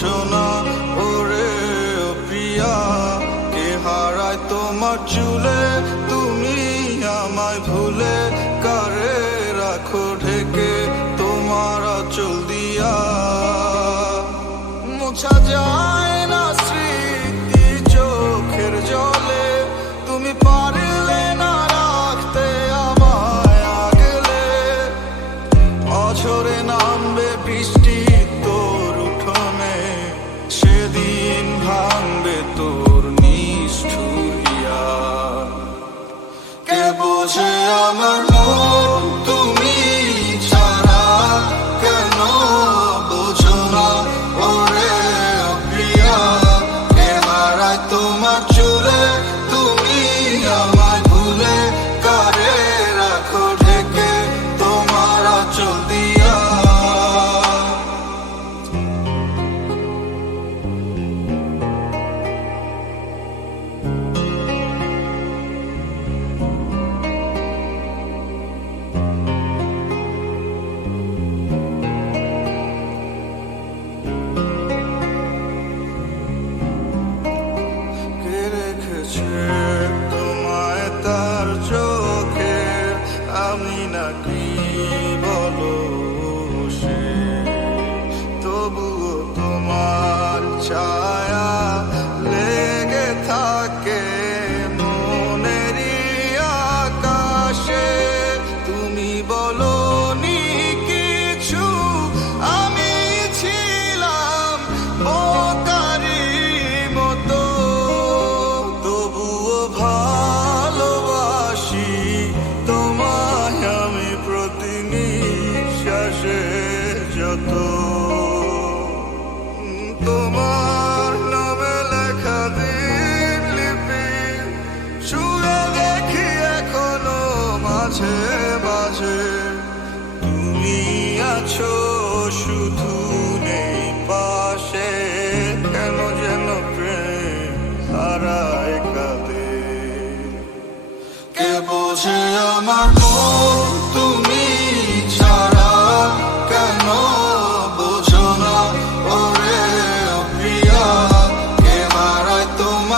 বোঝো না ওরে ও প্রিয়া, কে হারায় তোমার চুলে তুমি আমায় ভুলে, কারে রাখো ঢেকে তোমার আঁচল দিয়া। মোছা যায় না স্মৃতি চোখের জলে, তুমি পারলে না রাখতে আমায় আগলে। অঝরে নামবে বৃষ্টি তোর উঠোনে, সেদিন ভাঙবে তোর নিষ্ঠুর হিয়ার। কে বোঝে আমার মন তুমি ছাড়া, কেন বোঝো না ওরে ও প্রিয়া, কে হারায় তোমার চুলে তুমি আমায় ভুলে, কারে রাখো ঢেকে তোমার আঁচল দিয়া। তোমায় তার চোখে আমি নাকি বলো সে, তবুও তোমার ছায়া লেগে থাকে মনেরই আকাশে। তুমি বলো নি কিছু, আমি ছিলাম বোকারি মতো, তবুও ভালোবাসি তোমায় আমি প্রতি নিঃশ্বাসে যত। তোমার নামে লেখা দিন লিপি ছুঁয়ে দেখি এখনো মাঝে মাঝে, তুমি আছো শুধু নেই পাশে, কেন যেন প্রেম হারায় কাঁদে। কে বোঝে আমার